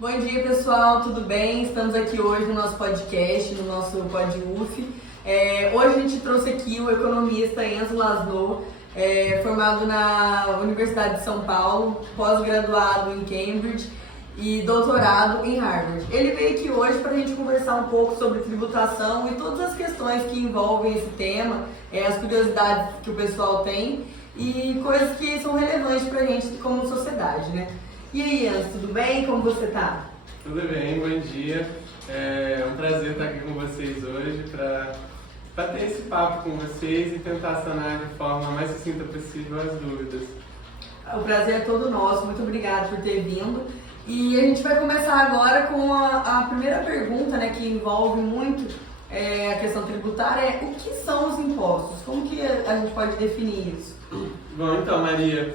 Bom dia, pessoal, tudo bem? Estamos aqui hoje no nosso podcast, no nosso PodUF. Hoje a gente trouxe aqui o economista Enzo Laszlo, formado na Universidade de São Paulo, pós-graduado em Cambridge e doutorado em Harvard. Ele veio aqui hoje para a gente conversar um pouco sobre tributação e todas as questões que envolvem esse tema, as curiosidades que o pessoal tem e coisas que são relevantes para a gente como sociedade, né? E aí, Enzo, tudo bem? Como você tá? Tudo bem, bom dia. É um prazer estar aqui com vocês hoje para ter esse papo com vocês e tentar sanar de forma mais sucinta possível as dúvidas. O prazer é todo nosso, muito obrigada por ter vindo. E a gente vai começar agora com a primeira pergunta, né, que envolve muito a questão tributária, o que são os impostos? Como que a gente pode definir isso? Bom, então, Maria,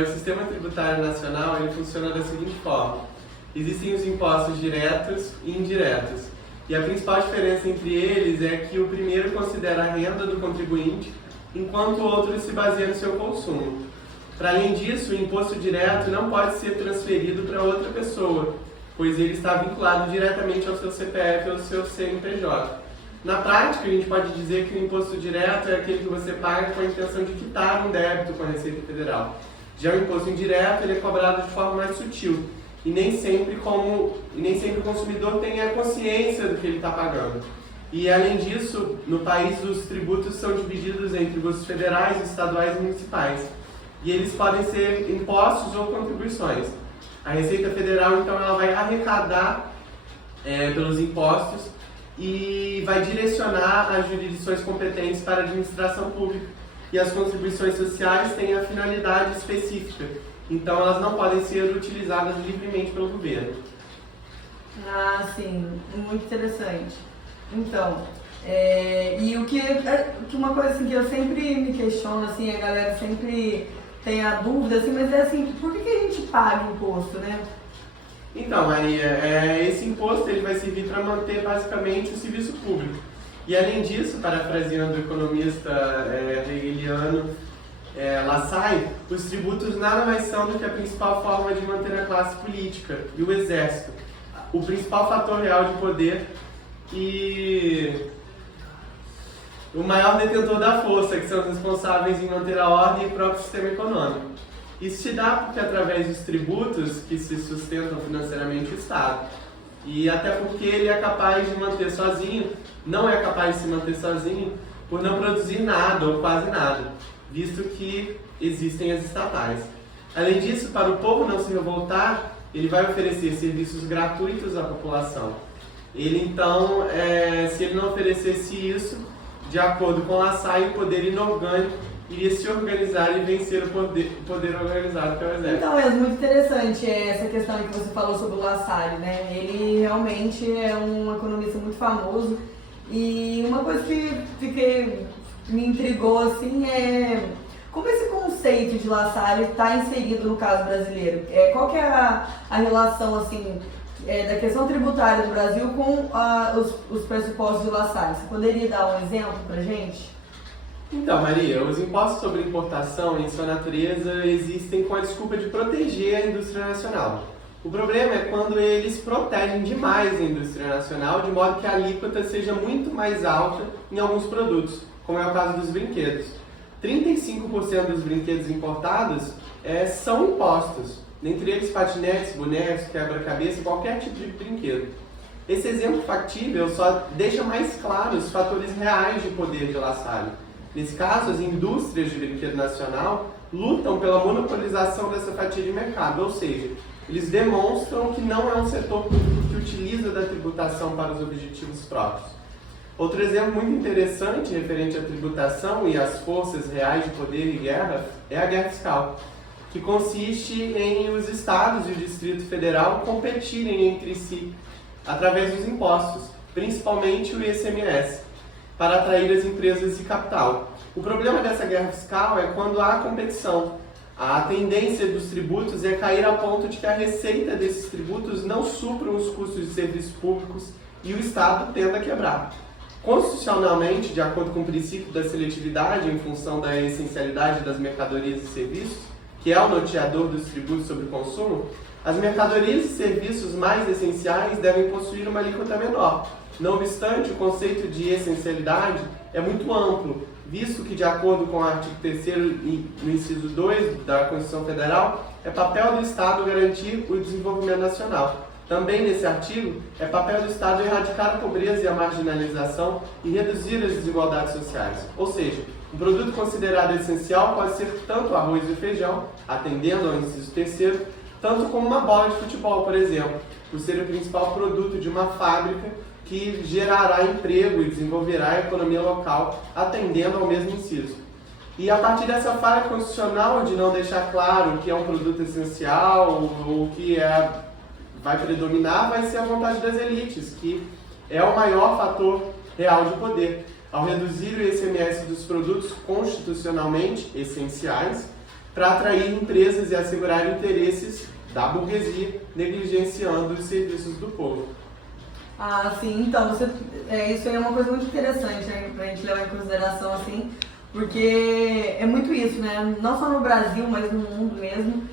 o sistema tributário nacional ele funciona da seguinte forma. Existem os impostos diretos e indiretos. E a principal diferença entre eles é que o primeiro considera a renda do contribuinte, enquanto o outro se baseia no seu consumo. Para além disso, o imposto direto não pode ser transferido para outra pessoa, pois ele está vinculado diretamente ao seu CPF ou ao seu CNPJ. Na prática, a gente pode dizer que o imposto direto é aquele que você paga com a intenção de quitar um débito com a Receita Federal. Já o imposto indireto ele é cobrado de forma mais sutil e nem sempre o consumidor tem a consciência do que ele está pagando. E além disso, no país os tributos são divididos entre os federais, estaduais e municipais. E eles podem ser impostos ou contribuições. A Receita Federal então ela vai arrecadar pelos impostos e vai direcionar as jurisdições competentes para a administração pública. E as contribuições sociais têm a finalidade específica, então elas não podem ser utilizadas livremente pelo governo. Ah, sim, muito interessante. Então, e uma coisa assim, que eu sempre me questiono, assim, a galera sempre tem a dúvida, assim, mas assim, por que a gente paga imposto, né? Então, Maria, esse imposto ele vai servir para manter basicamente o serviço público. E além disso, parafraseando o economista hegeliano Lassalle, os tributos nada mais são do que a principal forma de manter a classe política e o exército, o principal fator real de poder e o maior detentor da força, que são os responsáveis em manter a ordem e o próprio sistema econômico. Isso se dá porque através dos tributos que se sustentam financeiramente o Estado. E até porque ele é capaz de manter sozinho, não é capaz de se manter sozinho por não produzir nada ou quase nada, visto que existem as estatais. Além disso, para o povo não se revoltar, ele vai oferecer serviços gratuitos à população. Ele então, se ele não oferecesse isso, de acordo com Lassalle, o poder inorgânico iria se organizar e vencer o poder organizado que é o exército. Então, é muito interessante essa questão que você falou sobre o Lassalle, né? Ele realmente é um economista muito famoso e uma coisa que me intrigou assim é como esse conceito de Lassalle está inserido no caso brasileiro. Qual que é a relação assim da questão tributária do Brasil com os pressupostos de Lassalle? Você poderia dar um exemplo pra gente? Então, Maria, os impostos sobre importação, em sua natureza, existem com a desculpa de proteger a indústria nacional. O problema é quando eles protegem demais a indústria nacional, de modo que a alíquota seja muito mais alta em alguns produtos, como é o caso dos brinquedos. 35% dos brinquedos importados são impostos, dentre eles patinetes, bonecos, quebra-cabeça, qualquer tipo de brinquedo. Esse exemplo factível só deixa mais claro os fatores reais de poder de Lassalle. Nesse caso, as indústrias de brinquedo nacional lutam pela monopolização dessa fatia de mercado, ou seja, eles demonstram que não é um setor público que utiliza da tributação para os objetivos próprios. Outro exemplo muito interessante referente à tributação e às forças reais de poder e guerra é a guerra fiscal, que consiste em os estados e o Distrito Federal competirem entre si através dos impostos, principalmente o ICMS, para atrair as empresas e capital. O problema dessa guerra fiscal é quando há competição. A tendência dos tributos é cair a ponto de que a receita desses tributos não supram os custos de serviços públicos e o Estado tenda a quebrar. Constitucionalmente, de acordo com o princípio da seletividade em função da essencialidade das mercadorias e serviços, que é o norteador dos tributos sobre o consumo, as mercadorias e serviços mais essenciais devem possuir uma alíquota menor. Não obstante, o conceito de essencialidade é muito amplo, visto que, de acordo com o artigo 3º no inciso 2 da Constituição Federal, é papel do Estado garantir o desenvolvimento nacional. Também nesse artigo, é papel do Estado erradicar a pobreza e a marginalização e reduzir as desigualdades sociais. Ou seja, um produto considerado essencial pode ser tanto arroz e feijão, atendendo ao inciso 3º, tanto como uma bola de futebol, por exemplo, por ser o principal produto de uma fábrica que gerará emprego e desenvolverá a economia local, atendendo ao mesmo inciso. E a partir dessa falha constitucional de não deixar claro o que é um produto essencial ou o que vai predominar, vai ser a vontade das elites, que é o maior fator real de poder. Ao reduzir o ICMS dos produtos constitucionalmente essenciais, para atrair empresas e assegurar interesses da burguesia, negligenciando os serviços do povo. Ah, sim, então, isso aí é uma coisa muito interessante, né, pra gente levar em consideração, assim, porque é muito isso, né, não só no Brasil, mas no mundo mesmo,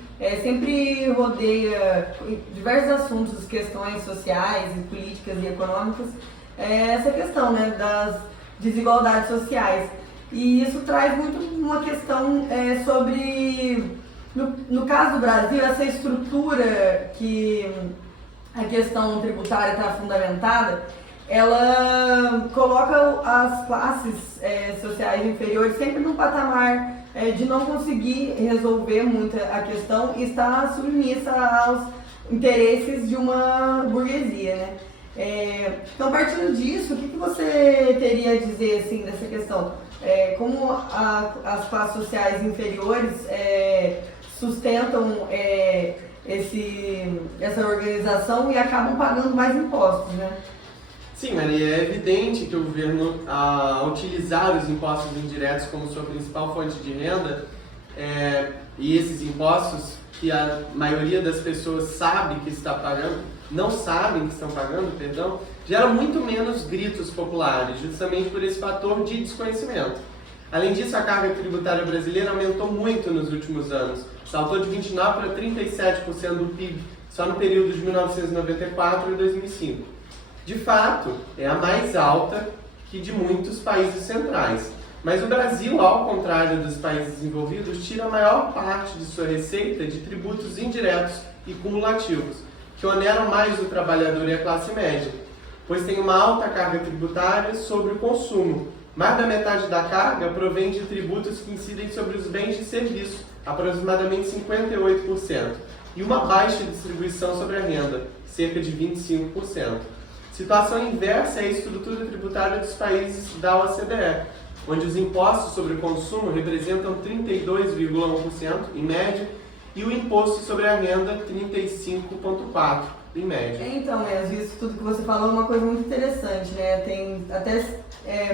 sempre rodeia diversos assuntos, questões sociais, políticas e econômicas, essa questão, né, das desigualdades sociais. E isso traz muito uma questão sobre, no caso do Brasil, essa estrutura que a questão tributária está fundamentada, ela coloca as classes sociais inferiores sempre num patamar de não conseguir resolver muito a questão e estar submissa aos interesses de uma burguesia, né? Então, partindo disso, o que você teria a dizer assim, dessa questão? Como as classes sociais inferiores sustentam essa organização e acabam pagando mais impostos, né? Sim, Maria, é evidente que o governo, ao utilizar os impostos indiretos como sua principal fonte de renda, e esses impostos que a maioria das pessoas sabe que está pagando, não sabem que estão pagando, perdão, gera muito menos gritos populares, justamente por esse fator de desconhecimento. Além disso, a carga tributária brasileira aumentou muito nos últimos anos, saltou de 29% para 37% do PIB, só no período de 1994 e 2005. De fato, é a mais alta que de muitos países centrais. Mas o Brasil, ao contrário dos países desenvolvidos, tira a maior parte de sua receita de tributos indiretos e cumulativos, que oneram mais o trabalhador e a classe média, pois tem uma alta carga tributária sobre o consumo. Mais da metade da carga provém de tributos que incidem sobre os bens e serviços, aproximadamente 58%, e uma baixa distribuição sobre a renda, cerca de 25%. Situação inversa é a estrutura tributária dos países da OCDE, onde os impostos sobre o consumo representam 32,1% em média e o imposto sobre a renda 35,4% em média. Então, isso tudo que você falou é uma coisa muito interessante, né? Tem até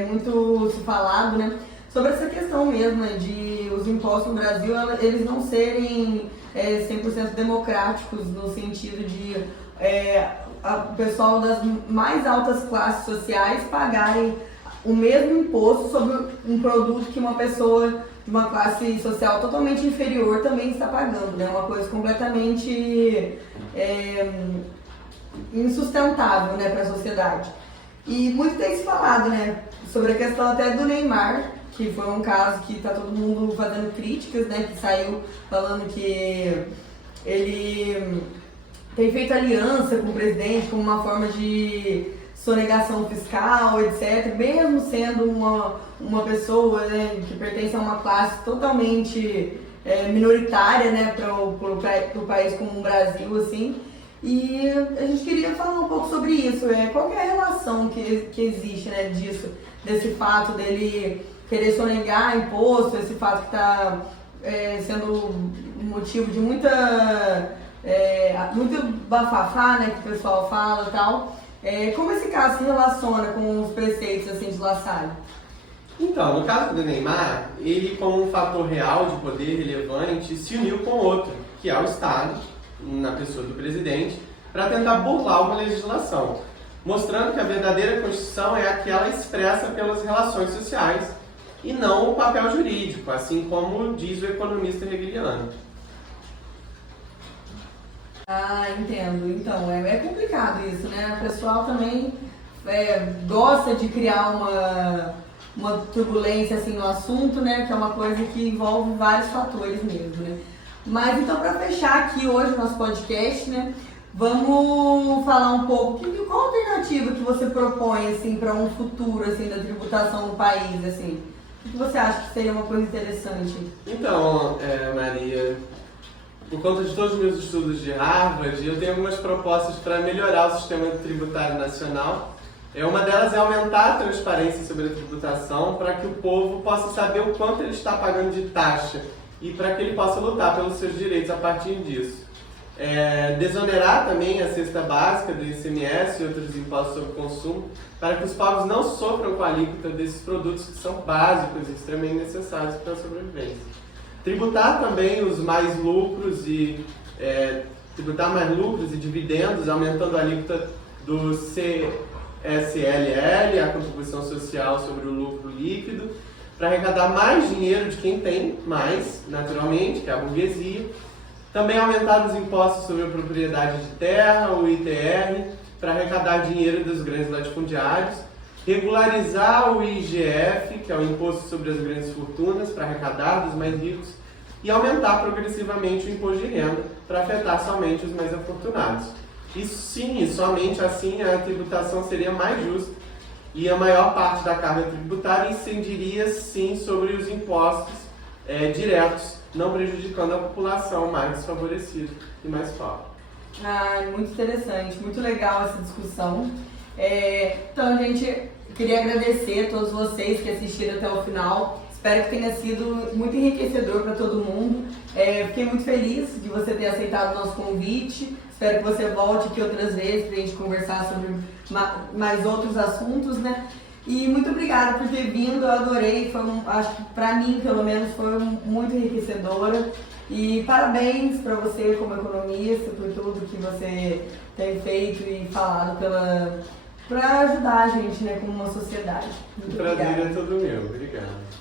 muito se falado, né, sobre essa questão mesmo, né, de os impostos no Brasil, eles não serem 100% democráticos no sentido de o pessoal das mais altas classes sociais pagarem o mesmo imposto sobre um produto que uma pessoa de uma classe social totalmente inferior também está pagando, né? Uma coisa completamente insustentável, né, para a sociedade. E muito tem se falado, né, sobre a questão até do Neymar, que foi um caso que está todo mundo fazendo críticas, né, que saiu falando que ele tem feito aliança com o presidente como uma forma de sonegação fiscal, etc., mesmo sendo uma pessoa, né, que pertence a uma classe totalmente minoritária, né, para o país como o Brasil, assim. E a gente queria falar um pouco sobre isso, qual que é a relação que existe, né, desse fato dele querer sonegar imposto, esse fato que está sendo motivo de muito bafafá, né, que o pessoal fala e tal. Como esse caso se relaciona com os preceitos assim, de La Salle? Então, no caso do Neymar, ele, como um fator real de poder relevante, se uniu com outro, que é o Estado, na pessoa do presidente, para tentar burlar uma legislação, mostrando que a verdadeira Constituição é aquela expressa pelas relações sociais e não o papel jurídico, assim como diz o economista hegeliano. Ah, entendo. Então, é complicado isso, né? O pessoal também gosta de criar uma turbulência assim, no assunto, né? Que é uma coisa que envolve vários fatores mesmo, né? Mas então, para fechar aqui hoje o nosso podcast, né? Vamos falar um pouco, qual alternativa que você propõe assim, para um futuro assim, da tributação no país? Assim? O que você acha que seria uma coisa interessante? Então, Maria, por conta de todos os meus estudos de Harvard, eu tenho algumas propostas para melhorar o sistema tributário nacional. Uma delas é aumentar a transparência sobre a tributação para que o povo possa saber o quanto ele está pagando de taxa e para que ele possa lutar pelos seus direitos a partir disso. Desonerar também a cesta básica do ICMS e outros impostos sobre consumo para que os povos não sofram com a alíquota desses produtos que são básicos e extremamente necessários para a sobrevivência. Tributar também os mais lucros e dividendos, aumentando a alíquota do CSLL, a contribuição social sobre o lucro líquido, para arrecadar mais dinheiro de quem tem mais, naturalmente, que é a burguesia. Também aumentar os impostos sobre a propriedade de terra, o ITR, para arrecadar dinheiro dos grandes latifundiários. Regularizar o IGF, que é o Imposto sobre as Grandes Fortunas, para arrecadar dos mais ricos. E aumentar progressivamente o imposto de renda, para afetar somente os mais afortunados. Isso sim, e somente assim a tributação seria mais justa e a maior parte da carga tributária incidiria sim sobre os impostos diretos, não prejudicando a população mais desfavorecida e mais pobre. Muito interessante, muito legal essa discussão. Então, gente, queria agradecer a todos vocês que assistiram até o final. Espero que tenha sido muito enriquecedor para todo mundo. Fiquei muito feliz de você ter aceitado o nosso convite. Espero que você volte aqui outras vezes para a gente conversar sobre mais outros assuntos, né? E muito obrigada por ter vindo, eu adorei, acho que para mim, pelo menos, foi muito enriquecedora. E parabéns para você como economista, por tudo que você tem feito e falado para ajudar a gente, né, como uma sociedade. Muito O prazer obrigada. é todo meu, obrigado.